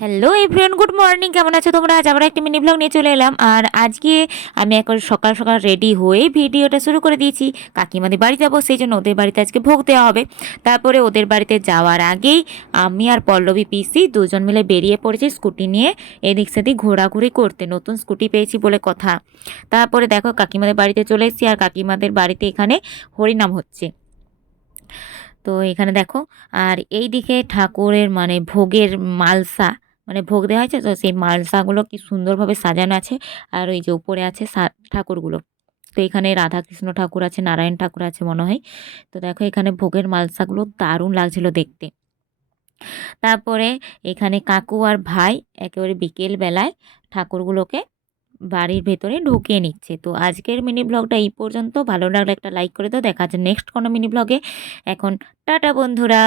Hello everyone, good morning. কেমন আছো তোমরা? আজ আবার একটা মিনি ব্লগ নিয়ে চলে এলাম। আর আজকে আমি এখন সকাল সকাল রেডি হয়ে ভিডিওটা শুরু করে দিয়েছি। কাকিমাদের বাড়ি যাবো, সেই জন্য ওদের বাড়িতে আজকে ভোগ দেওয়া হবে। তারপরে ওদের বাড়িতে যাওয়ার আগেই আমি আর পল্লবী পিসি দুজন মিলে বেরিয়ে পড়েছি স্কুটি নিয়ে এদিক সেদিক ঘোরাঘুরি করতে। নতুন স্কুটি পেয়েছি বলে কথা। তারপরে দেখো কাকিমাদের বাড়িতে চলে এসেছি, আর কাকিমাদের বাড়িতে এখানে হরিনাম হচ্ছে। তো এখানে দেখো, আর এই দিকে ঠাকুরের মানে ভোগের মালসা, মানে ভোগ দেওয়া হয়েছে, তো সেই মালসাগুলো কি সুন্দরভাবে সাজানো আছে। আর ওই যে উপরে আছে ঠাকুরগুলো। তো এখানে রাধাকৃষ্ণ ঠাকুর আছে, নারায়ণ ঠাকুর আছে মনে হয়। তো দেখো এখানে ভোগের মালসাগুলো দারুণ লাগছিল দেখতে। তারপরে এখানে কাকু আর ভাই একেবারে বিকেল বেলায় ঠাকুরগুলোকে বাড়ির ভেতরে ঢুকিয়ে নিচ্ছে। তো আজকের মিনি ব্লগটা এই পর্যন্ত। ভালো লাগলে একটা লাইক করে দাও। দেখা যাচ্ছে নেক্সট কোনো মিনি ব্লগে। এখন টাটা বন্ধুরা।